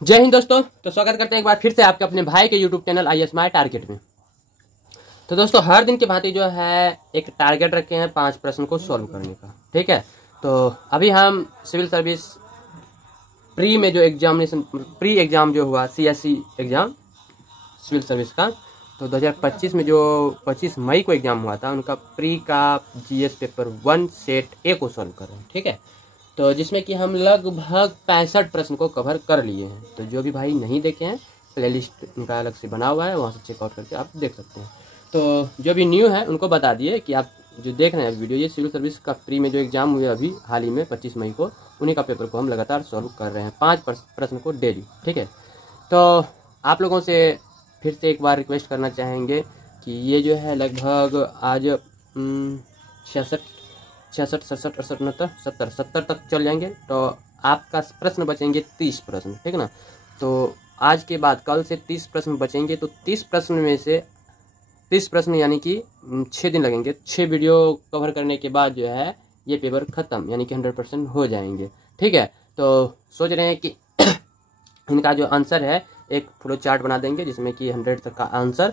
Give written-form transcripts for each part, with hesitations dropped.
जय हिंद दोस्तों। तो स्वागत करते हैं एक बार फिर से आपके अपने भाई के यूट्यूब चैनल ISMI टारगेट में। तो दोस्तों हर दिन की भांति जो है एक टारगेट रखे हैं 5 प्रश्न को सॉल्व करने का। ठीक है, तो अभी हम सिविल सर्विस प्री में जो एग्जामिनेशन प्री एग्जाम जो हुआ CSE एग्जाम सिविल सर्विस का, तो 2025 में जो 25 मई को एग्जाम हुआ था उनका प्री का GS पेपर 1 सेट A को सॉल्व कर रहे हैं। ठीक है, तो जिसमें कि हम लगभग 65 प्रश्न को कवर कर लिए हैं। तो जो भी भाई नहीं देखे हैं प्लेलिस्ट उनका अलग से बना हुआ है, वहाँ से चेकआउट करके आप देख सकते हैं। तो जो भी न्यू है उनको बता दिए कि आप जो देख रहे हैं वीडियो, ये सिविल सर्विस का प्री में जो एग्जाम हुए अभी हाल ही में 25 मई को, उन्हीं का पेपर को हम लगातार सॉल्व कर रहे हैं 5 प्रश्न को डेली। ठीक है, तो आप लोगों से फिर से एक बार रिक्वेस्ट करना चाहेंगे कि ये जो है लगभग आज 66 67 68 69 70 तक चल जाएंगे। तो आपका प्रश्न बचेंगे 30 प्रश्न। ठीक है ना, तो आज के बाद कल से 30 प्रश्न बचेंगे। तो 30 प्रश्न में से 30 प्रश्न यानी कि 6 दिन लगेंगे। 6 वीडियो कवर करने के बाद जो है ये पेपर ख़त्म यानी कि 100% हो जाएंगे। ठीक है, तो सोच रहे हैं कि इनका जो आंसर है एक फ्लो चार्ट बना देंगे जिसमें कि 100 तक का आंसर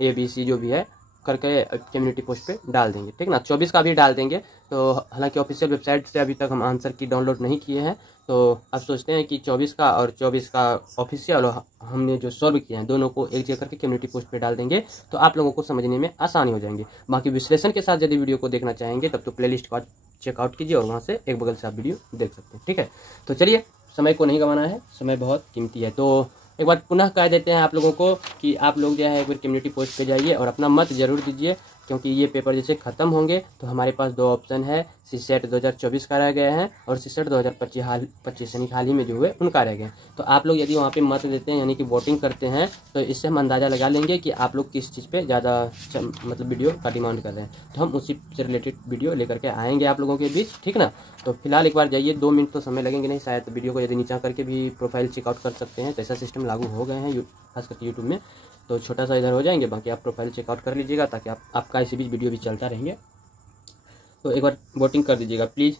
ABC जो भी है करके कम्युनिटी पोस्ट पे डाल देंगे। ठीक ना, 24 का भी डाल देंगे। तो हालांकि ऑफिशियल वेबसाइट से अभी तक हम आंसर की डाउनलोड नहीं किए हैं, तो अब सोचते हैं कि 24 का और 24 का ऑफिशियल हमने जो सॉल्व किए हैं दोनों को एक जगह करके कम्युनिटी पोस्ट पे डाल देंगे, तो आप लोगों को समझने में आसानी हो जाएंगे। बाकी विश्लेषण के साथ यदि वीडियो को देखना चाहेंगे तब तो प्लेलिस्ट को चेकआउट कीजिए और वहाँ से एक बगल से आप वीडियो देख सकते हैं। ठीक है, तो चलिए, समय को नहीं गंवाना है, समय बहुत कीमती है। तो एक बार पुनः कह देते हैं आप लोगों को कि आप लोग जो है एक बार कम्युनिटी पोस्ट पे जाइए और अपना मत जरूर दीजिए, क्योंकि ये पेपर जैसे ख़त्म होंगे तो हमारे पास 2 ऑप्शन है। CSET 2024 का रह गए हैं और CSET 2025 यानी हाल ही में जो हुए उनका रह गए। तो आप लोग यदि वहाँ पे मत देते हैं यानी कि वोटिंग करते हैं, तो इससे हम अंदाज़ा लगा लेंगे कि आप लोग किस चीज़ पे ज़्यादा मतलब वीडियो का डिमांड कर रहे हैं, तो हम उसी से रिलेटेड वीडियो लेकर के आएंगे आप लोगों के बीच। ठीक ना, तो फिलहाल एक बार जाइए, 2 मिनट तो समय लगेंगे नहीं शायद, वीडियो को यदि नीचा करके भी प्रोफाइल चेकआउट कर सकते हैं, तो ऐसा सिस्टम लागू हो गए हैं खास करके यूट्यूब में। तो छोटा सा इधर हो जाएंगे, बाकी आप प्रोफाइल चेकआउट कर लीजिएगा ताकि आपका इसी बीच वीडियो भी चलता रहेंगे। तो एक बार वोटिंग कर दीजिएगा प्लीज़,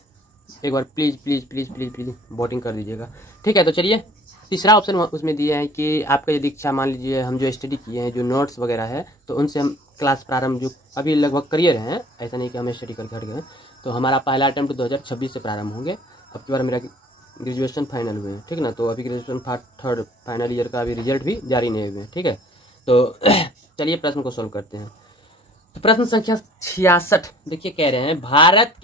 एक बार please please please please please voting कर दीजिएगा। ठीक है, तो चलिए, तीसरा ऑप्शन उसमें दिए हैं कि आपका यदि इच्छा, मान लीजिए हम जो स्टडी किए हैं जो नोट्स वगैरह है, तो उनसे हम क्लास प्रारंभ जो अभी लगभग करियर हैं, ऐसा नहीं कि हमें स्टडी करके हट गए। तो हमारा पहला अटैम्प्ट 2026 से प्रारंभ होंगे। अब की बार मेरा ग्रेजुएशन फाइनल हुए हैं। ठीक ना, तो अभी ग्रेजुएशन थर्ड फाइनल ईयर का अभी रिजल्ट भी जारी नहीं हुए हैं। ठीक है, तो चलिए प्रश्न को सोल्व करते हैं। तो प्रश्न संख्या 66 देखिए, कह रहे हैं भारत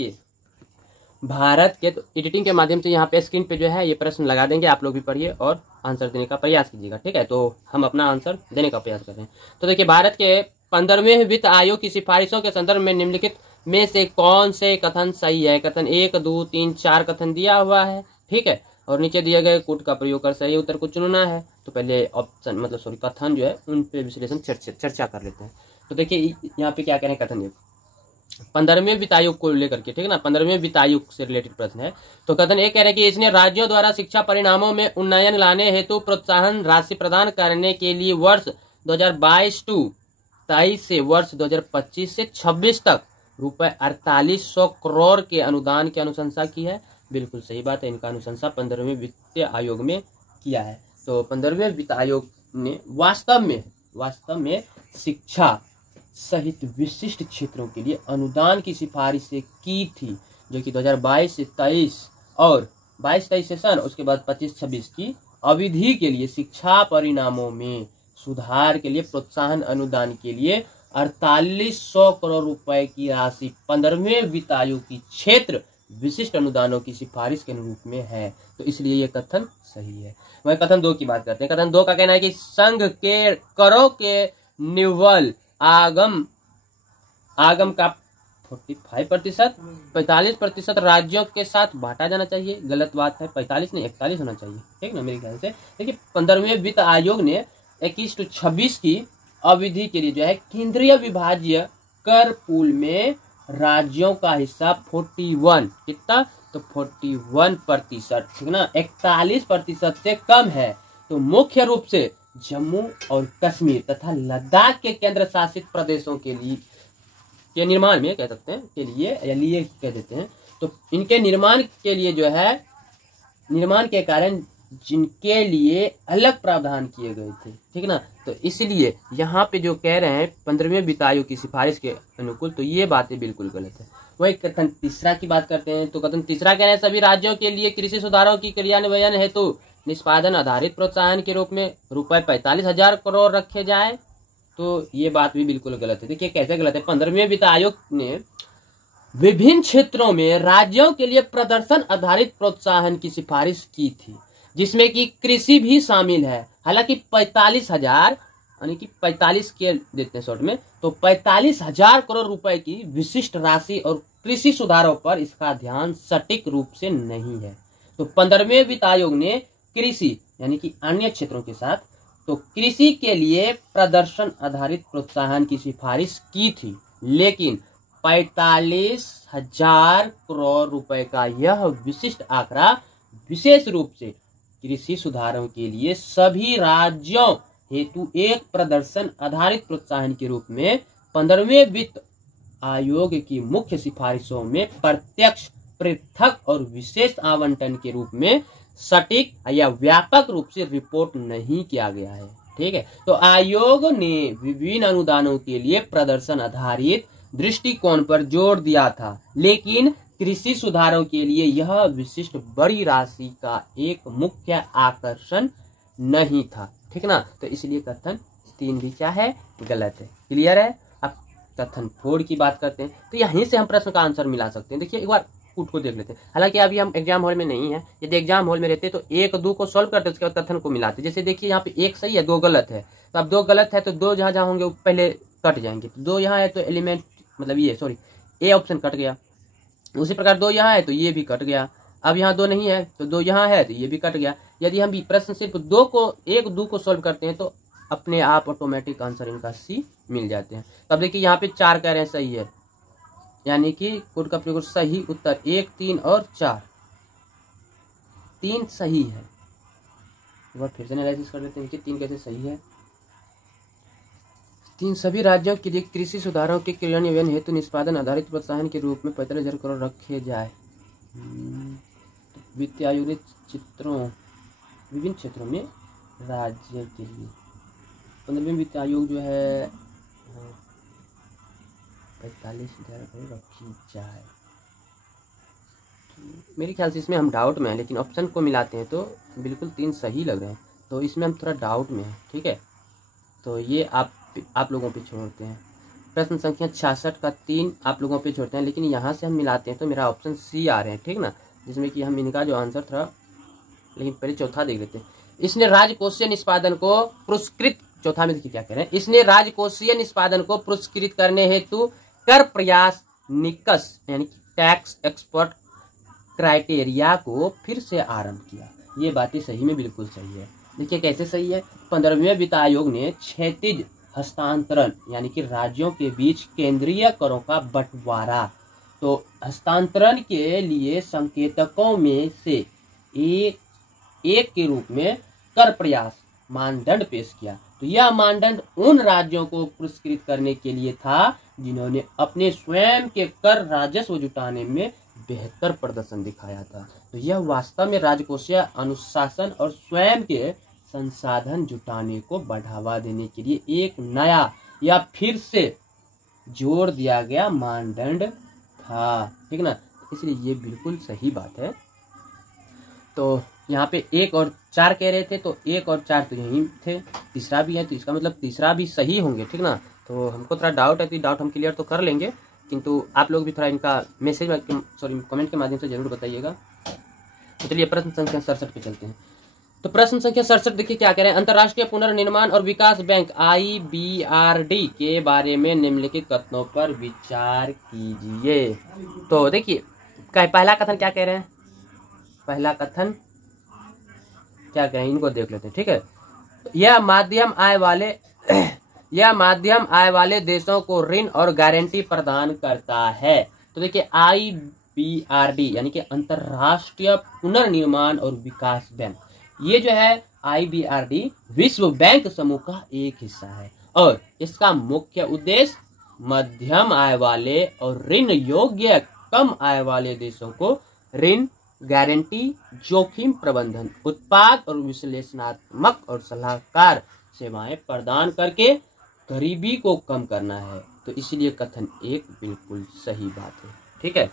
के तो एडिटिंग के माध्यम से यहाँ पे स्क्रीन पे जो है ये प्रश्न लगा देंगे, आप लोग भी पढ़िए और आंसर देने का प्रयास कीजिएगा। ठीक है, तो हम अपना आंसर देने का प्रयास कर रहे हैं। तो देखिए, भारत के 15वें वित्त आयोग की सिफारिशों के संदर्भ में निम्नलिखित में से कौन से कथन सही है? कथन 1 2 3 4 कथन दिया हुआ है। ठीक है, और नीचे दिए गए कूट का प्रयोग कर सही उत्तर को चुनना है। तो पहले ऑप्शन मतलब कथन जो है उन पे विश्लेषण चर्चा कर लेते हैं। तो देखिए यहाँ पे क्या कह रहे हैं, कथन 15वें वित्त आयोग को लेकर के। ठीक है ना, 15वें वित्त आयोग से रिलेटेड प्रश्न है। तो कथन 1 कह रहे हैं कि इसने राज्यों द्वारा शिक्षा परिणामों में उन्नयन लाने हेतु प्रोत्साहन राशि प्रदान करने के लिए वर्ष 2022-23 से वर्ष 2025 से 26 तक रुपए 4800 करोड़ के अनुदान की अनुशंसा की है। बिल्कुल सही बात है, इनका अनुशंसा 15वें वित्त आयोग में किया है। तो 15वें वित्त आयोग ने वास्तव में शिक्षा सहित विशिष्ट क्षेत्रों के लिए अनुदान की सिफारिशें की थी, जो कि 2022 से 23 और 22-23 सेशन, उसके बाद 25-26 की अवधि के लिए शिक्षा परिणामों में सुधार के लिए प्रोत्साहन अनुदान के लिए 4800 करोड़ रुपए की राशि 15वें वित्त आयोग की क्षेत्र विशिष्ट अनुदानों की सिफारिश के अनुरूप में है। तो इसलिए यह कथन सही है। वह कथन 2 की बात करते हैं। कथन 2 का कहना है कि संघ के करों के निव्वल आगम का 45%, 45% राज्यों के साथ बांटा जाना चाहिए। गलत बात है, 45 नहीं 41 होना चाहिए। ठीक ना, मेरे ख्याल से। देखिए, 15वें वित्त आयोग ने 21-26 की अवधि के लिए जो है केंद्रीय विभाज्य कर पूल में राज्यों का हिस्सा 41 कितना, तो 41%। ठीक ना, 41% से कम है। तो मुख्य रूप से जम्मू और कश्मीर तथा लद्दाख के केंद्र शासित प्रदेशों के लिए के निर्माण में कह सकते हैं के लिए या लिए कह देते हैं। तो इनके निर्माण के लिए जो है, निर्माण के कारण जिनके लिए अलग प्रावधान किए गए थे, ठीक ना। तो इसलिए यहाँ पे जो कह रहे हैं 15वें वित्त आयोग की सिफारिश के अनुकूल, तो ये बातें बिल्कुल गलत है। वही कथन तीसरा की बात करते हैं, तो कथन तीसरा कह रहे हैं सभी राज्यों के लिए कृषि सुधारों की क्रियान्वयन हेतु निष्पादन आधारित प्रोत्साहन के रूप में रुपए 45,000 करोड़ रखे जाए। तो ये बात भी बिल्कुल गलत है। देखिए कैसे गलत है। 15वें वित्त आयोग ने विभिन्न क्षेत्रों में राज्यों के लिए प्रदर्शन आधारित प्रोत्साहन की सिफारिश की थी, जिसमें कि कृषि भी शामिल है। हालांकि 45,000 यानी कि 45 के देते हैं शॉर्ट में, तो 45,000 करोड़ रुपए की विशिष्ट राशि और कृषि सुधारों पर इसका ध्यान सटीक रूप से नहीं है। तो 15वें वित्त आयोग ने कृषि यानी कि अन्य क्षेत्रों के साथ तो कृषि के लिए प्रदर्शन आधारित प्रोत्साहन की सिफारिश की थी, लेकिन 45,000 करोड़ रुपए का यह विशिष्ट आंकड़ा विशेष रूप से कृषि सुधारों के लिए सभी राज्यों हेतु एक प्रदर्शन आधारित प्रोत्साहन के रूप में 15वें वित्त आयोग की मुख्य सिफारिशों में प्रत्यक्ष, पृथक और विशेष आवंटन के रूप में सटीक या व्यापक रूप से रिपोर्ट नहीं किया गया है। ठीक है, तो आयोग ने विभिन्न अनुदानों के लिए प्रदर्शन आधारित दृष्टिकोण पर जोर दिया था, लेकिन कृषि सुधारों के लिए यह विशिष्ट बड़ी राशि का एक मुख्य आकर्षण नहीं था। ठीक ना, तो इसलिए कथन 3 भी क्या है, गलत है। क्लियर है। अब कथन 4 की बात करते हैं, तो यहीं से हम प्रश्न का आंसर मिला सकते हैं। देखिए एक बार कूट को देख लेते हैं। हालांकि अभी हम एग्जाम हॉल में नहीं है, यदि एग्जाम हॉल में रहते तो 1 2 को सॉल्व करते, उसके बाद कथन को मिलाते। जैसे देखिए यहाँ पे 1 सही है, 2 गलत है, तो अब 2 गलत है तो 2 जहां जहां होंगे वो पहले कट जाएंगे। तो 2 यहाँ है तो एलिमेंट मतलब ये सॉरी ए ऑप्शन कट गया। उसी प्रकार 2 यहाँ है तो ये भी कट गया। अब यहाँ 2 नहीं है तो 2 यहाँ है तो ये भी कट गया। यदि हम भी प्रश्न सिर्फ 2 को 1 2 को सॉल्व करते हैं तो अपने आप ऑटोमेटिक आंसर इनका सी मिल जाते हैं। तब देखिए यहाँ पे 4 कह रहे हैं सही है, यानी कि कोड का प्रयोग सही उत्तर 1 3 और 4, 3 सही है। एक बार फिर से एनालिसिस कर लेते हैं कि 3 कैसे सही है। 3 सभी राज्यों के लिए कृषि सुधारों के क्रियान्वयन हेतु निष्पादन आधारित प्रोत्साहन के रूप में 45,000 करोड़ रखे जाए। वित्त आयोग ने विभिन्न क्षेत्रों में राज्य के लिए 15वें वित्त आयोग जो है 45,000 करोड़ रखी जाए। मेरे ख्याल से इसमें हम डाउट में हैं, लेकिन ऑप्शन को मिलाते हैं तो बिल्कुल 3 सही लग रहे हैं, तो इसमें हम थोड़ा डाउट में हैं। ठीक है, तो ये आप लोगों पे छोड़ते हैं। प्रश्न संख्या 66 का 3 आप लोगों पे छोड़ते हैं, लेकिन यहाँ से हम मिलाते हैं तो मेरा ऑप्शन सी आ रहे हैं। ठीक ना, जिसमें कि हम इनका जो आंसर था, लेकिन पहले चौथा देख लेते हैं। इसने राजकोषीय निष्पादन को पुरस्कृत, चौथा में देखिए क्या कह रहे हैं, इसने राजकोषीय निष्पादन को पुरस्कृत करने हेतु कर प्रयास निकष यानी कि टैक्स एक्सपर्ट क्राइटेरिया को फिर से आरंभ किया। ये बातें सही में बिल्कुल सही है। देखिए कैसे सही है। 15वें वित्त आयोग ने क्षैतिज हस्तांतरण यानी कि राज्यों के बीच केंद्रीय करों का बंटवारा, तो हस्तांतरण के लिए संकेतकों में से एक के रूप में कर प्रयास मानदंड पेश किया। तो यह मानदंड उन राज्यों को पुरस्कृत करने के लिए था जिन्होंने अपने स्वयं के कर राजस्व जुटाने में बेहतर प्रदर्शन दिखाया था। तो यह वास्तव में राजकोषीय अनुशासन और स्वयं के संसाधन जुटाने को बढ़ावा देने के लिए एक नया या फिर से जोड़ दिया गया मानदंड था। ठीक ना, इसलिए ये बिल्कुल सही बात है। तो यहाँ पे 1 और 4 कह रहे थे, तो 1 और 4 तो यहीं थे, तीसरा भी है, तो इसका मतलब तीसरा भी सही होंगे। ठीक ना, तो हमको थोड़ा डाउट है, तो डाउट हम क्लियर तो कर लेंगे, किंतु आप लोग भी थोड़ा इनका मैसेज कमेंट के माध्यम से जरूर बताइएगा। तो चलिए प्रश्न संख्या 67 पे चलते हैं। तो प्रश्न संख्या 67 देखिए क्या कह रहे हैं। अंतर्राष्ट्रीय पुनर्निर्माण और विकास बैंक IBRD के बारे में निम्नलिखित कथनों पर विचार कीजिए। तो देखिए पहला कथन क्या कह रहे हैं, पहला कथन क्या कहें, इनको देख लेते हैं। ठीक है, यह माध्यम आय वाले देशों को ऋण और गारंटी प्रदान करता है। तो देखिए IBRD यानी कि अंतर्राष्ट्रीय पुनर्निर्माण और विकास बैंक, ये जो है IBRD विश्व बैंक समूह का एक हिस्सा है और इसका मुख्य उद्देश्य मध्यम आय वाले और ऋण योग्य कम आय वाले देशों को ऋण गारंटी, जोखिम प्रबंधन, उत्पाद और विश्लेषणात्मक और सलाहकार सेवाएं प्रदान करके गरीबी को कम करना है। तो इसलिए कथन एक बिल्कुल सही बात है। ठीक है,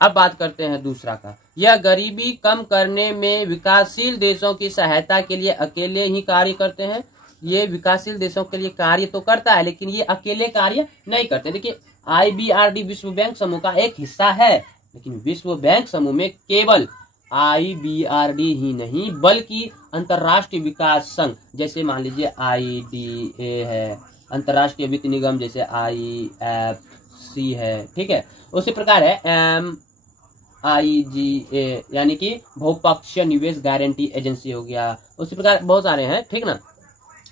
अब बात करते हैं दूसरा का। यह गरीबी कम करने में विकासशील देशों की सहायता के लिए अकेले ही कार्य करते हैं। ये विकासशील देशों के लिए कार्य तो करता है, लेकिन ये अकेले कार्य नहीं करते। देखिए, IBRD विश्व बैंक समूह का एक हिस्सा है, लेकिन विश्व बैंक समूह में केवल IBRD ही नहीं बल्कि अंतर्राष्ट्रीय विकास संघ, जैसे मान लीजिए IDA है, अंतर्राष्ट्रीय वित्त निगम जैसे IFC है, ठीक है, उसी प्रकार है MIGA यानी कि बहुपक्षीय निवेश गारंटी एजेंसी हो गया, उसी प्रकार बहुत सारे हैं, ठीक ना।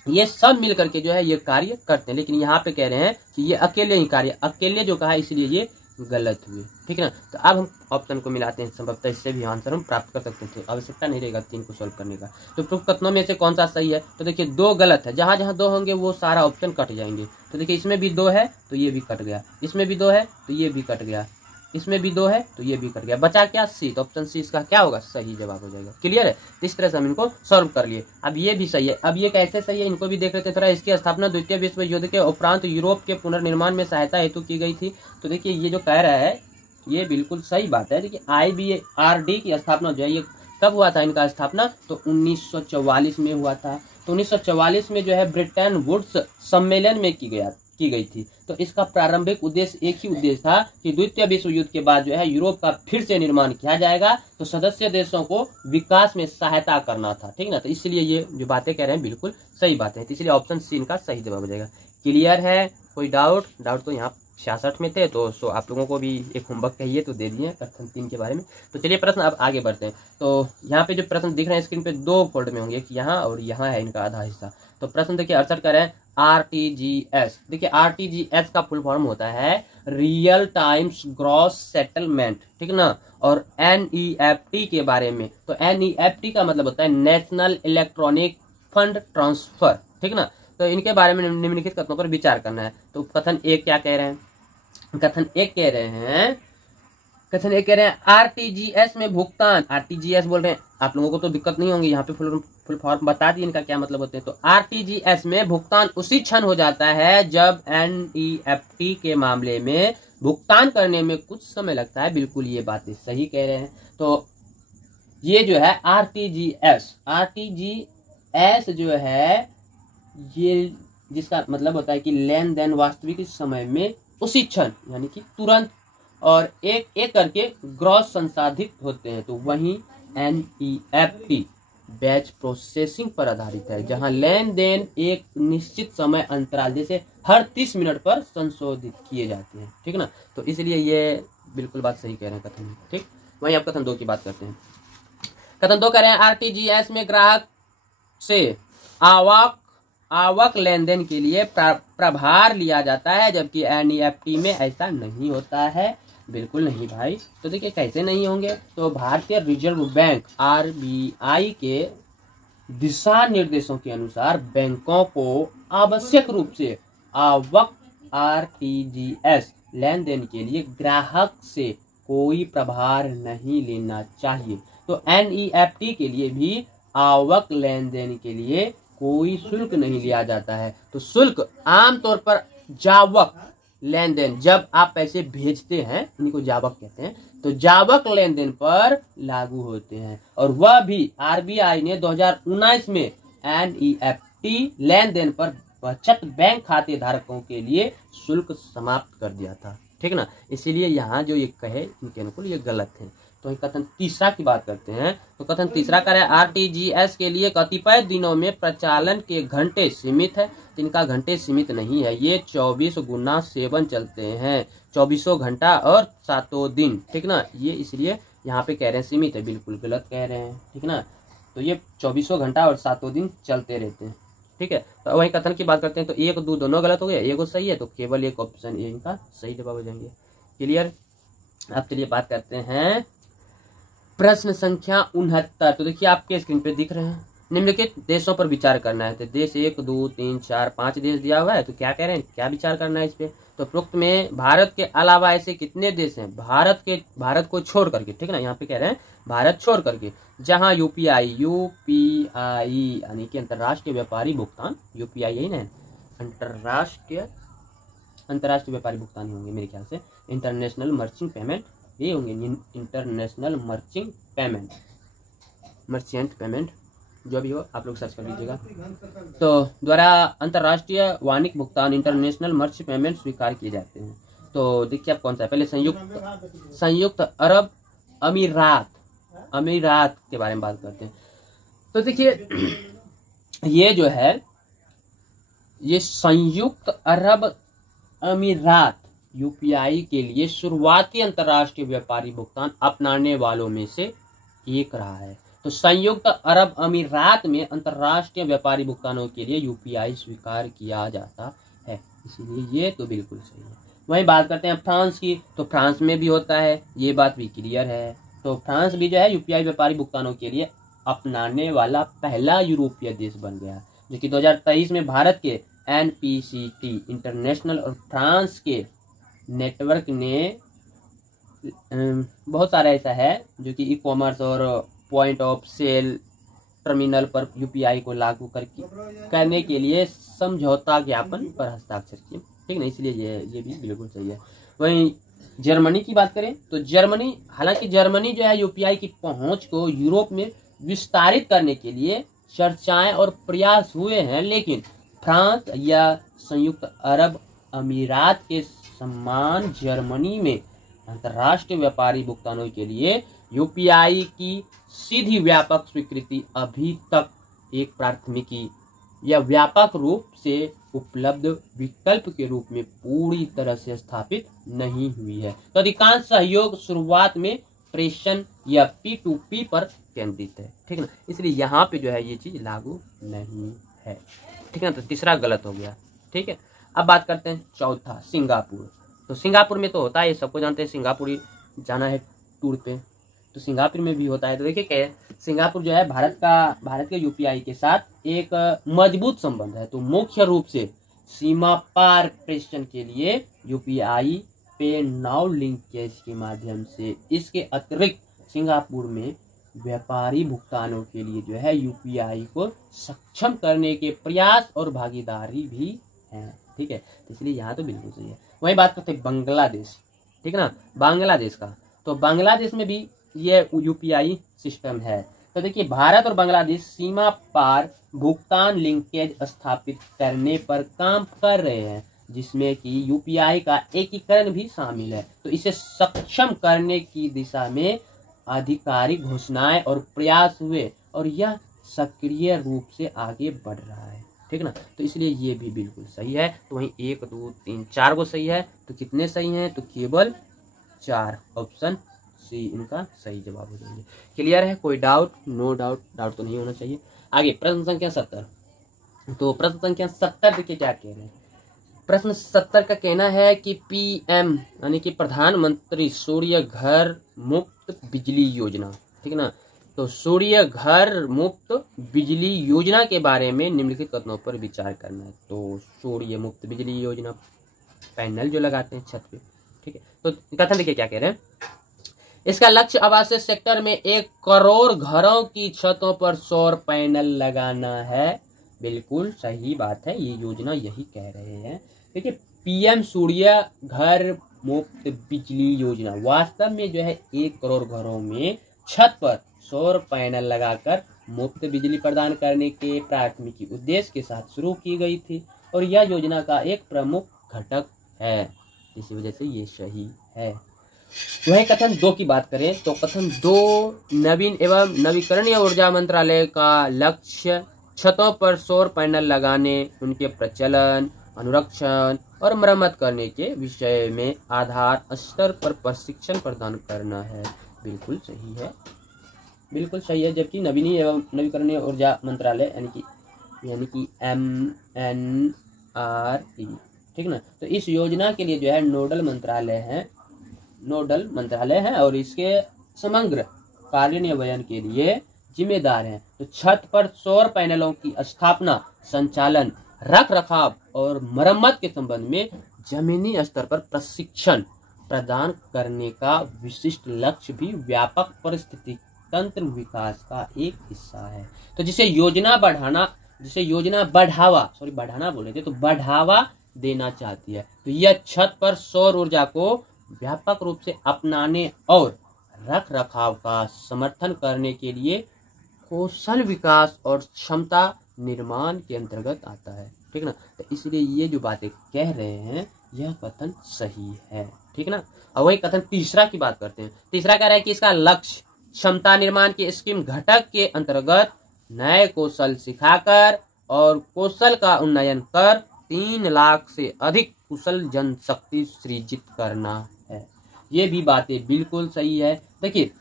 ये सब मिल करके जो है ये कार्य करते हैं, लेकिन यहाँ पे कह रहे हैं कि ये अकेले ही कार्य, अकेले जो कहा इसलिए ये गलत हुए। ठीक है ना। तो अब हम ऑप्शन को मिलाते हैं, संभवतः इससे भी आंसर हम प्राप्त कर सकते थे, आवश्यकता नहीं रहेगा 3 को सॉल्व करने का। तो प्रूफ कथनों में से कौन सा सही है? तो देखिए 2 गलत है, जहां जहां 2 होंगे वो सारा ऑप्शन कट जाएंगे। तो देखिए इसमें भी 2 है तो ये भी कट गया, इसमें भी 2 है तो ये भी कट गया, इसमें भी 2 है तो ये भी कट गया, बचा क्या? सी। तो ऑप्शन सी इसका क्या होगा? सही जवाब हो जाएगा। क्लियर है? तो इस तरह से हम इनको सॉल्व कर लिए। अब ये भी सही है, अब ये कैसे सही है इनको भी देख लेते हैं थोड़ा। इसकी स्थापना द्वितीय विश्व युद्ध के उपरांत यूरोप के पुनर्निर्माण में सहायता हेतु की गई थी। तो देखिए ये जो कह रहा है ये बिल्कुल सही बात है। देखिए IBRD की स्थापना जो है ये कब हुआ था? इनका स्थापना तो 1944 में हुआ था। तो 1944 में जो है ब्रिटेन वुड्स सम्मेलन में की गई थी। तो इसका प्रारंभिक उद्देश्य एक ही उद्देश्य था कि द्वितीय विश्व युद्ध के बाद जो है यूरोप का फिर से निर्माण किया जाएगा, तो सदस्य देशों को विकास में सहायता करना था। ठीक ना। तो इसलिए ये जो बातें कह रहे हैं बिल्कुल सही बातें हैं, तो इसलिए ऑप्शन सी इनका सही जवाब हो जाएगा। क्लियर है? कोई डाउट तो यहाँ 66 में थे, तो सो आप लोगों को भी एक होमवर्क चाहिए तो दे दिए कथन 3 के बारे में। तो चलिए प्रश्न अब आगे बढ़ते हैं। तो यहाँ पे जो प्रश्न दिख रहे हैं स्क्रीन पे 2 फोल्ड में होंगे, एक यहाँ और यहाँ है इनका आधा हिस्सा। तो प्रश्न देखिए 68 का है RTGS। देखिए RTGS का फुल फॉर्म होता है रियल टाइम्स ग्रॉस सेटलमेंट, ठीक ना। और NEFT के बारे में, तो NEFT का मतलब होता है नेशनल इलेक्ट्रॉनिक फंड ट्रांसफर, ठीक ना। तो इनके बारे में निम्नलिखित कथनों पर विचार करना है। तो कथन 1 क्या कह रहे हैं? कथन 1 कह रहे हैं RTGS में भुगतान, RTGS बोल रहे हैं, आप लोगों को तो दिक्कत नहीं होगी, यहाँ पे फुल फॉर्म बता दिए इनका क्या मतलब होते हैं। तो RTGS में भुगतान उसी क्षण हो जाता है जब NEFT के मामले में भुगतान करने में कुछ समय लगता है। बिल्कुल ये बातें सही कह रहे हैं। तो ये जो है RTGS जो है ये जिसका मतलब होता है कि लेन देन वास्तविक समय में उसी क्षण यानी कि तुरंत और एक एक करके ग्रॉस संसाधित होते हैं। तो वहीं NEFT बैच प्रोसेसिंग पर आधारित है, जहां लेन देन एक निश्चित समय अंतराल जैसे हर 30 मिनट पर संशोधित किए जाते हैं, ठीक ना। तो इसलिए ये बिल्कुल बात सही कह रहे हैं कथन, ठीक। वहीं आप कथन 2 की बात करते हैं। कथन 2 कह रहे हैं RTGS में ग्राहक से आवक लेन देन के लिए प्रभार लिया जाता है, जबकि NEFT में ऐसा नहीं होता है। बिल्कुल नहीं भाई। तो देखिए कैसे नहीं होंगे? तो भारतीय रिजर्व बैंक RBI के दिशा निर्देशों के अनुसार बैंकों को आवश्यक रूप से आवक RTGS लेन देन के लिए ग्राहक से कोई प्रभार नहीं लेना चाहिए। तो NEFT के लिए भी आवक लेन देन के लिए कोई शुल्क नहीं लिया जाता है। तो शुल्क आमतौर पर जावक लेन देन, जब आप पैसे भेजते हैं इनको जावक कहते हैं, तो जावक लेन देन पर लागू होते हैं। और वह भी RBI ने 2019 में NEFT लेन देन पर बचत बैंक खाते धारकों के लिए शुल्क समाप्त कर दिया था, ठीक ना। इसीलिए यहाँ जो ये कहे इनके अनुकूल ये गलत है। तो कथन तीसरा की बात करते हैं। तो कथन तीसरा का है RTGS के लिए कतिपय दिनों में प्रचालन के घंटे सीमित है। तो इनका घंटे सीमित नहीं है, ये 24x7 चलते हैं, 24 घंटा और 7 दिन, ठीक ना। ये इसलिए यहाँ पे कह रहे हैं सीमित है, बिल्कुल गलत कह रहे हैं, ठीक ना। तो ये 24 घंटा और 7 दिन चलते रहते हैं, ठीक है। तो वही कथन की बात करते हैं। तो 1 2 दोनों गलत हो गए, 1 सही है, तो केवल एक ऑप्शन ए इनका सही जवाब हो जाएंगे। क्लियर? अब चलिए बात करते हैं प्रश्न संख्या 69। तो देखिए आपके स्क्रीन पे दिख रहे हैं, निम्नलिखित देशों पर विचार करना है। तो देश 1 2 3 4 5 देश दिया हुआ है। तो क्या कह रहे हैं, क्या विचार करना है इस पे? तो उपरोक्त में भारत के अलावा ऐसे कितने देश हैं, भारत को छोड़ करके, ठीक ना। यहाँ पे कह रहे हैं भारत छोड़ करके, जहां यूपीआई यानी कि अंतर्राष्ट्रीय व्यापारी भुगतान, यूपीआई यही ना, अंतर्राष्ट्रीय व्यापारी भुगतान होंगे मेरे ख्याल से, इंटरनेशनल मर्चेंट पेमेंट, ये होंगे इंटरनेशनल मर्चेंट पेमेंट, जो भी हो आप लोग सर्च कर लीजिएगा। तो द्वारा अंतर्राष्ट्रीय वाणिज्यिक भुगतान, इंटरनेशनल मर्चेंट पेमेंट स्वीकार किए जाते हैं। तो देखिए आप कौन सा है, पहले संयुक्त अरब अमीरात के बारे में बात करते हैं। तो देखिए ये जो है, ये संयुक्त अरब अमीरात यूपीआई के लिए शुरुआती अंतर्राष्ट्रीय व्यापारी भुगतान अपनाने वालों में से एक रहा है। तो संयुक्त अरब अमीरात में अंतर्राष्ट्रीय व्यापारी भुगतानों के लिए यूपीआई स्वीकार किया जाता है, इसीलिए ये तो बिल्कुल सही है। वहीं बात करते हैं फ्रांस की, तो फ्रांस में भी होता है, ये बात भी क्लियर है। तो फ्रांस भी जो है यूपीआई व्यापारी भुगतानों के लिए अपनाने वाला पहला यूरोपीय देश बन गया, जो कि 2023 में भारत के एनपीसीटी इंटरनेशनल और फ्रांस के नेटवर्क ने बहुत सारा ऐसा है जो कि ई कॉमर्स और पॉइंट ऑफ सेल टर्मिनल पर यूपीआई को लागू करने के लिए समझौता ज्ञापन पर हस्ताक्षर किए, ठीक ना, इसलिए ये भी बिल्कुल सही है। वहीं जर्मनी की बात करें तो हालांकि जर्मनी जो है यूपीआई की पहुंच को यूरोप में विस्तारित करने के लिए चर्चाएं और प्रयास हुए हैं, लेकिन फ्रांस या संयुक्त अरब अमीरात के समान जर्मनी में अंतर्राष्ट्रीय व्यापारी भुगतानों के लिए यूपीआई की सीधी व्यापक स्वीकृति अभी तक एक प्राथमिकी या व्यापक रूप से उपलब्ध विकल्प के रूप में पूरी तरह से स्थापित नहीं हुई है। तो अधिकांश सहयोग शुरुआत में प्रेषण या P2P पर केंद्रित है, ठीक ना, इसलिए यहाँ पे जो है ये चीज लागू नहीं है, ठीक ना। तो तीसरा गलत हो गया, ठीक है। अब बात करते हैं चौथा, सिंगापुर। तो सिंगापुर में तो होता है, सबको जानते हैं, सिंगापुर जाना है टूर पे, तो सिंगापुर में भी होता है। तो देखिए क्या है, सिंगापुर जो है भारत के यूपीआई के साथ एक मजबूत संबंध है। तो मुख्य रूप से सीमा पार प्रेषण के लिए यूपीआई पे नाउ लिंकेज के माध्यम से, इसके अतिरिक्त सिंगापुर में व्यापारी भुगतानों के लिए जो है यूपीआई को सक्षम करने के प्रयास और भागीदारी भी है, ठीक है। तो इसलिए यहाँ तो बिल्कुल सही है। वही बात करते हैं बांग्लादेश, ठीक है ना, बांग्लादेश का। तो बांग्लादेश में भी ये यूपीआई सिस्टम है। तो देखिए भारत और बांग्लादेश सीमा पार भुगतान लिंकेज स्थापित करने पर काम कर रहे हैं, जिसमें कि यूपीआई का एकीकरण भी शामिल है। तो इसे सक्षम करने की दिशा में आधिकारिक घोषणाएं और प्रयास हुए और यह सक्रिय रूप से आगे बढ़ रहा है, ठीक ना। तो इसलिए ये भी बिल्कुल सही है। तो वहीं 1 2 3 4 को सही है, तो कितने सही हैं, तो केवल 4, ऑप्शन सी इनका सही जवाब हो जाएंगे। क्लियर है, कोई डाउट? नो डाउट तो नहीं होना चाहिए। आगे प्रश्न संख्या 70। तो प्रश्न संख्या 70 देखिए क्या कह रहे हैं। प्रश्न 70 का कहना है कि पीएम यानी कि प्रधानमंत्री सूर्य घर मुफ्त बिजली योजना, ठीक ना। तो सूर्य घर मुफ्त बिजली योजना के बारे में निम्नलिखित कथनों पर विचार करना है। तो सूर्य मुफ्त बिजली योजना, पैनल जो लगाते हैं छत पे, ठीक है। तो कथन देखिए क्या कह रहे हैं। इसका लक्ष्य आवासीय सेक्टर में 1 करोड़ घरों की छतों पर सौर पैनल लगाना है। बिल्कुल सही बात है, ये योजना यही कह रहे हैं। देखिए पीएम सूर्य घर मुफ्त बिजली योजना वास्तव में जो है 1 करोड़ घरों में छत पर सौर पैनल लगाकर मुफ्त बिजली प्रदान करने के प्राथमिक उद्देश्य के साथ शुरू की गई थी और यह योजना का एक प्रमुख घटक है, इसी वजह से ये सही है। वही कथन 2 की बात करें तो कथन 2, नवीन एवं नवीकरणीय ऊर्जा मंत्रालय का लक्ष्य छतों पर सौर पैनल लगाने, उनके प्रचलन, अनुरक्षण और मरम्मत करने के विषय में आधार स्तर पर प्रशिक्षण प्रदान करना है। बिल्कुल सही है, बिल्कुल सही है। जबकि नवीनीय एवं नवीकरणीय ऊर्जा मंत्रालय यानी कि MNRE, ठीक ना। तो इस योजना के लिए जो है नोडल मंत्रालय है और इसके समग्र कार्यान्वयन के लिए जिम्मेदार हैं। तो छत पर सौर पैनलों की स्थापना, संचालन, रख रखाव और मरम्मत के संबंध में जमीनी स्तर पर प्रशिक्षण प्रदान करने का विशिष्ट लक्ष्य भी व्यापक स्वतंत्र विकास का एक हिस्सा है। तो जिसे योजना बढ़ाना बोले थे, तो बढ़ावा देना चाहती है। तो यह छत पर सौर ऊर्जा को व्यापक रूप से अपनाने और रख रखाव का समर्थन करने के लिए कौशल विकास और क्षमता निर्माण के अंतर्गत आता है, ठीक ना। तो इसलिए ये जो बातें कह रहे हैं यह कथन सही है, ठीक ना। और वही कथन तीसरा की बात करते हैं। तीसरा कह रहा है कि इसका लक्ष्य क्षमता निर्माण के स्कीम घटक के अंतर्गत नए कौशल सिखाकर और कौशल का उन्नयन कर 3 लाख से अधिक कुशल जनशक्ति सृजित करना है। ये भी बातें बिल्कुल सही है। देखिए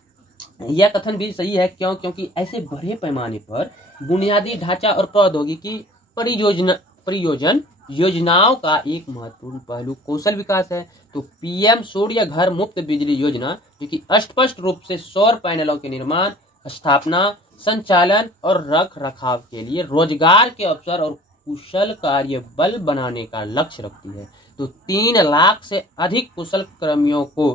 यह कथन भी सही है, क्योंकि ऐसे बड़े पैमाने पर बुनियादी ढांचा और प्रौद्योगिकी परियोजन योजनाओं का एक महत्वपूर्ण पहलू कौशल विकास है। तो पीएम सूर्य घर मुफ्त बिजली योजना, जो कि स्पष्ट रूप से सौर पैनलों के निर्माण, स्थापना, संचालन और रख रखाव के लिए रोजगार के अवसर और कुशल कार्य बल बनाने का लक्ष्य रखती है। तो 3 लाख से अधिक कुशल कर्मियों को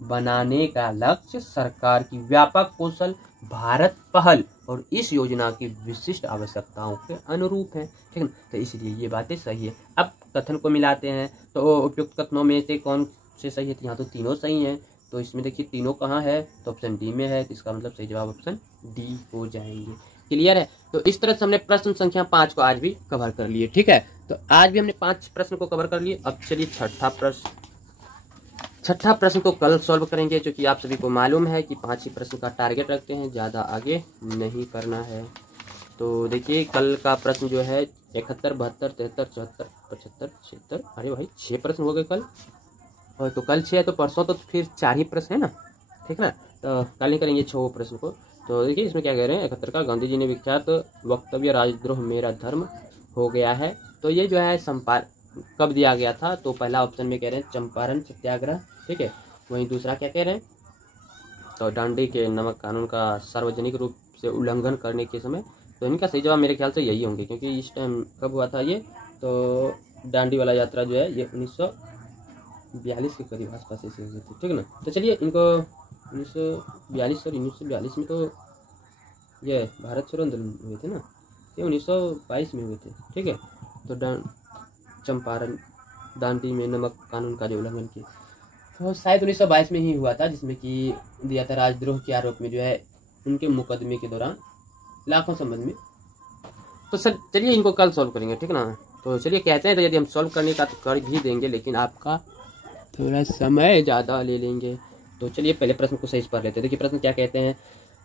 बनाने का लक्ष्य सरकार की व्यापक कौशल भारत पहल और इस योजना की विशिष्ट आवश्यकताओं के अनुरूप है, ठीक है। तो इसलिए ये बातें सही है। अब कथन को मिलाते हैं, तो उपयुक्त कथनों में से कौन से सही है? तो यहाँ तो तीनों सही हैं। तो इसमें देखिए तीनों कहाँ है, तो ऑप्शन डी में है। तो इसका मतलब सही जवाब ऑप्शन डी हो जाएंगे। क्लियर है। तो इस तरह से हमने प्रश्न संख्या 5 को आज भी कवर कर लिए, ठीक है। तो आज भी हमने 5 प्रश्न को कवर कर लिए। अब चलिए छठा प्रश्न को कल सॉल्व करेंगे, क्योंकि आप सभी को मालूम है कि 5 ही प्रश्न का टारगेट रखते हैं, ज़्यादा आगे नहीं करना है। तो देखिए कल का प्रश्न जो है 71, 72, 73, 74, 75, 76, अरे भाई 6 प्रश्न हो गए कल। और तो कल 6 है तो परसों तो फिर 4 ही प्रश्न है ना, ठीक ना। तो कल नहीं करेंगे 6 प्रश्न को। तो देखिए इसमें क्या कह रहे हैं, 71 का गांधी जी ने विख्यात वक्तव्य राजद्रोह मेरा धर्म हो गया है। तो ये जो है कब दिया गया था? तो पहला ऑप्शन में कह रहे हैं चंपारण सत्याग्रह, ठीक है। वहीं दूसरा क्या कह रहे हैं, तो डांडी के नमक कानून का सार्वजनिक रूप से उल्लंघन करने के समय। तो इनका सही जवाब मेरे ख्याल से यही होंगे, क्योंकि इस टाइम कब हुआ था ये, तो डांडी वाला यात्रा जो है ये 1942 के करीब आसपास ऐसे हुई थी, ठीक है ना। तो चलिए इनको 1942 और 1942 में तो ये भारत छोड़ो आंदोलन हुए थे ना, ये 1922 में हुए थे, ठीक है। तो चंपारण दांडी में नमक कानून का जो उल्लंघन किया, तो शायद 1922 में ही हुआ था, जिसमें कि दिया था राजद्रोह के आरोप में जो है उनके मुकदमे के दौरान लाखों संबंध में। तो सर चलिए इनको कल सॉल्व करेंगे, ठीक ना। तो चलिए कहते हैं, तो यदि हम सॉल्व करने का तो कर भी देंगे, लेकिन आपका थोड़ा समय ज़्यादा ले लेंगे। तो चलिए पहले प्रश्न को सही से पढ़ लेते हैं। देखिए प्रश्न क्या कहते हैं,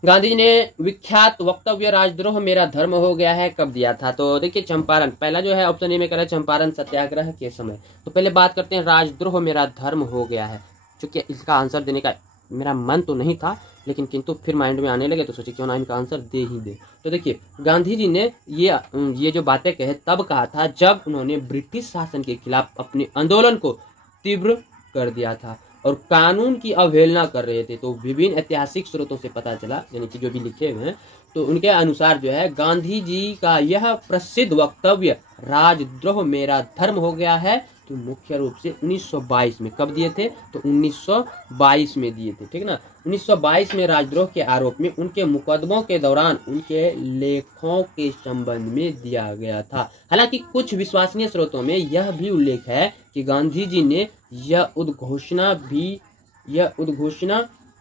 गांधी जी ने विख्यात वक्तव्य राजद्रोह मेरा धर्म हो गया है कब दिया था? तो देखिए चंपारण, पहला जो है ऑप्शन ए में कह चंपारण सत्याग्रह के समय। तो पहले बात करते हैं राजद्रोह मेरा धर्म हो गया है, चूंकि इसका आंसर देने का मेरा मन तो नहीं था, लेकिन किंतु फिर माइंड में आने लगे तो सोचे क्यों ना इनका आंसर दे ही दे। तो देखिए गांधी जी ने ये जो बातें कहे तब कहा था जब उन्होंने ब्रिटिश शासन के खिलाफ अपने आंदोलन को तीव्र कर दिया था और कानून की अवहेलना कर रहे थे। तो विभिन्न ऐतिहासिक स्रोतों से पता चला, यानी कि जो भी लिखे हुए हैं, तो उनके अनुसार जो है गांधी जी का यह प्रसिद्ध वक्तव्य राजद्रोह मेरा धर्म हो गया है, तो मुख्य रूप से 1922 में कब दिए थे? तो 1922 में दिए थे, ठीक ना। 1922 में राजद्रोह के आरोप में उनके मुकदमों के दौरान उनके लेखों के संबंध में दिया गया था। हालांकि कुछ विश्वसनीय स्रोतों में यह भी उल्लेख है कि गांधी जी ने यह उद्घोषणा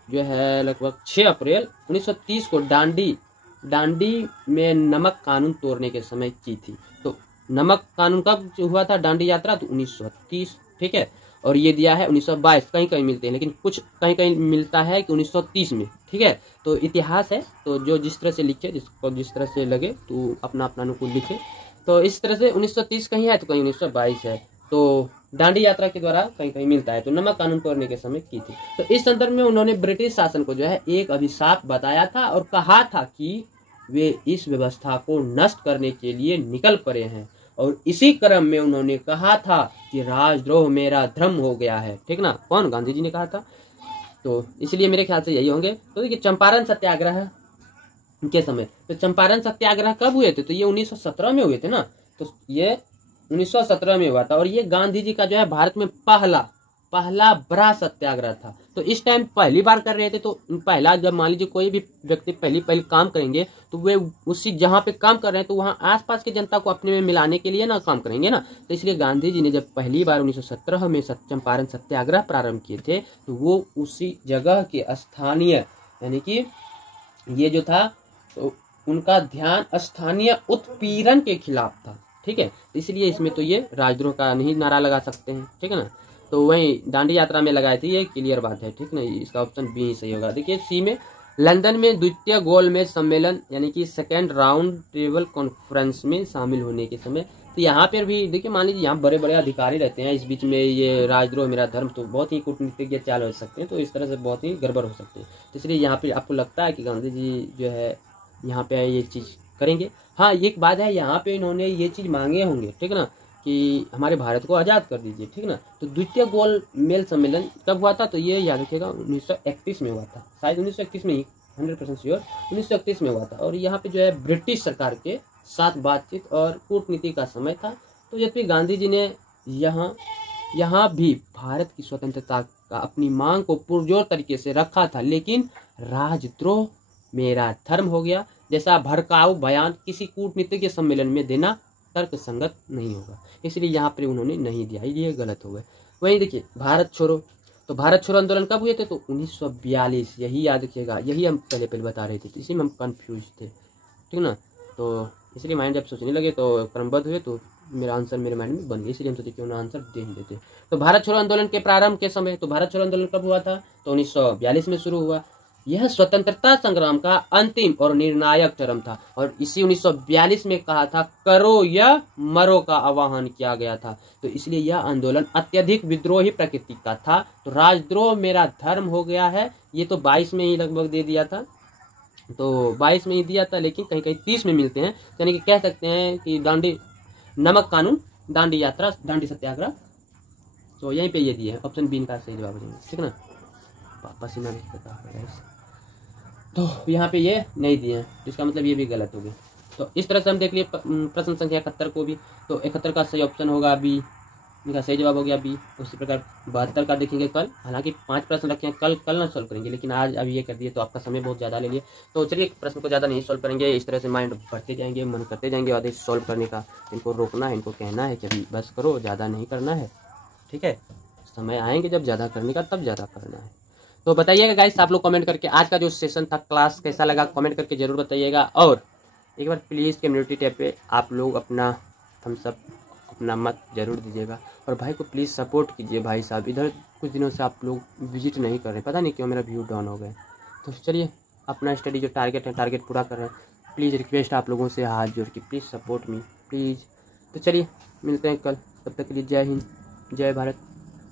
जो है लगभग 6 अप्रैल 1930 को डांडी में नमक कानून तोड़ने के समय की थी। तो नमक कानून कब हुआ था डांडी यात्रा? तो 1930, ठीक है। और ये दिया है 1922, कहीं कहीं मिलते हैं, लेकिन कुछ कहीं कहीं मिलता है कि 1930 में, ठीक है। तो इतिहास है, तो जो जिस तरह से लिखे, जिसको जिस तरह से लगे तो अपना अपना अनुकूल लिखे। तो इस तरह से 1930 कहीं है तो कहीं 1922 है। तो डांडी यात्रा के द्वारा कहीं कहीं मिलता है, तो नमक कानून तोड़ने के समय की थी। तो इस संदर्भ में उन्होंने ब्रिटिश शासन को जो है एक अभिशाप बताया था और कहा था कि वे इस व्यवस्था को नष्ट करने के लिए निकल पड़े हैं, और इसी क्रम में उन्होंने कहा था कि राजद्रोह मेरा धर्म हो गया है, ठीक ना। कौन? गांधी जी ने कहा था। तो इसलिए मेरे ख्याल से यही होंगे। तो देखिए चंपारण सत्याग्रह के समय, तो चंपारण सत्याग्रह कब हुए थे? तो ये 1917 में हुए थे ना। तो ये 1917 में हुआ था, और ये गांधी जी का जो है भारत में पहला पहला बड़ा सत्याग्रह था। तो इस टाइम पहली बार कर रहे थे, तो पहला जब मान लीजिए कोई भी व्यक्ति पहली काम करेंगे तो वे उसी जहाँ पे काम कर रहे हैं तो वहाँ आसपास की जनता को अपने में मिलाने के लिए ना काम करेंगे ना। तो इसलिए गांधी जी ने जब पहली बार 1917 में चंपारण सत्याग्रह प्रारंभ किए थे तो वो उसी जगह के स्थानीय यानी कि ये जो था तो उनका ध्यान स्थानीय उत्पीड़न के खिलाफ था। ठीक है, इसलिए इसमें तो ये राजद्रोह का नहीं नारा लगा सकते हैं। ठीक है ना, तो वही दांडी यात्रा में लगाए थे, ये क्लियर बात है। ठीक ना, इसका ऑप्शन बी ही सही होगा। देखिए सी में लंदन में द्वितीय गोलमेज सम्मेलन यानी कि सेकेंड राउंड टेबल कॉन्फ्रेंस में शामिल होने के समय, तो यहाँ पर भी देखिए मान लीजिए यहाँ बड़े बड़े अधिकारी रहते हैं, इस बीच में ये राजद्रोह मेरा धर्म, तो बहुत ही कूटनीतिक चाल हो सकते हैं, तो इस तरह से बहुत ही गड़बड़ हो सकते हैं। तो इसलिए यहाँ पे आपको लगता है कि गांधी जी जो है यहाँ पे ये चीज़ करेंगे। हाँ, एक बात है, यहाँ पे इन्होंने ये चीज़ मांगे होंगे, ठीक है ना, कि हमारे भारत को आज़ाद कर दीजिए। ठीक ना, तो द्वितीय गोलमेज सम्मेलन कब हुआ था, तो ये याद रखिएगा 1931 में हुआ था, शायद 1931 में ही, 100% श्योर 1931 में हुआ था। और यहाँ पे जो है ब्रिटिश सरकार के साथ बातचीत और कूटनीति का समय था। तो यद्यपि गांधी जी ने यहाँ भी भारत की स्वतंत्रता का अपनी मांग को पुरजोर तरीके से रखा था, लेकिन राजद्रोह मेरा धर्म हो गया जैसा भड़काऊ बयान किसी कूटनीतिक सम्मेलन में देना तर्क संगत नहीं होगा, इसलिए यहाँ पर उन्होंने नहीं दिया, ये गलत हो गए। वहीं देखिए भारत छोड़ो, तो भारत छोड़ो आंदोलन कब हुए थे, तो 1942, यही याद रखिएगा, यही हम पहले बता रहे थे, तो इसी में हम कंफ्यूज थे। ठीक ना, तो इसलिए माइंड जब सोचने लगे तो क्रमबद्ध हुए, तो मेरा आंसर मेरे माइंड में बन गया, इसलिए हम सोचे क्यों ना आंसर दे ही देते। तो भारत छोड़ो आंदोलन के प्रारंभ के समय, तो भारत छोड़ो आंदोलन कब हुआ था, तो 1942 में शुरू हुआ। यह स्वतंत्रता संग्राम का अंतिम और निर्णायक चरण था, और इसी 1942 में कहा था करो या मरो का आह्वान किया गया था। तो इसलिए यह आंदोलन अत्यधिक विद्रोही प्रकृति का था। तो राजद्रोह मेरा धर्म हो गया है, ये तो 22 में ही लगभग दे दिया था, तो 22 में ही दिया था, लेकिन कहीं कहीं 30 में मिलते हैं, यानी कि कह सकते हैं कि दांडी नमक कानून, दांडी यात्रा, दांडी सत्याग्रह, तो यहीं पे ये दिए हैं, ऑप्शन बी इनका सही जवाब हो जाएगा। ठीक ना, वापस ही नहीं पता है, तो यहाँ पे ये नहीं दिए हैं, इसका मतलब ये भी गलत हो गया। तो इस तरह से हम देख लिए प्रश्न संख्या 71 को भी, तो 71 का सही ऑप्शन होगा बी, इनका सही जवाब हो गया बी। उसी प्रकार 72 का देखेंगे कल, हालांकि 5 प्रश्न रखे हैं, कल ना सॉल्व करेंगे, लेकिन आज अभी ये कर दिए तो आपका समय बहुत ज़्यादा ले लिए। तो चलिए प्रश्न को ज़्यादा नहीं सॉल्व करेंगे, इस तरह से माइंड बढ़ते जाएंगे, मन करते जाएंगे और सॉल्व करने का। इनको रोकना है, इनको कहना है कि अभी बस करो, ज़्यादा नहीं करना है। ठीक है, समय आएंगे जब ज़्यादा करने का, तब ज़्यादा करना है। तो बताइएगा गाइस आप लोग कमेंट करके, आज का जो सेशन था क्लास कैसा लगा कमेंट करके जरूर बताइएगा। और एक बार प्लीज़ कम्युनिटी टैब पे आप लोग अपना थम्स अप, अपना मत जरूर दीजिएगा, और भाई को प्लीज़ सपोर्ट कीजिए। भाई साहब इधर कुछ दिनों से आप लोग विजिट नहीं कर रहे, पता नहीं क्यों मेरा व्यू डाउन हो गया। तो चलिए अपना स्टडी जो टारगेट है, टारगेट पूरा कर रहे हैं। प्लीज़ रिक्वेस्ट आप लोगों से हाथ जोड़ के, प्लीज़ सपोर्ट मी प्लीज़। तो चलिए मिलते हैं कल, तब तक के लिए जय हिंद, जय Bharat,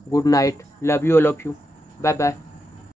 good night, love you all of you, bye bye.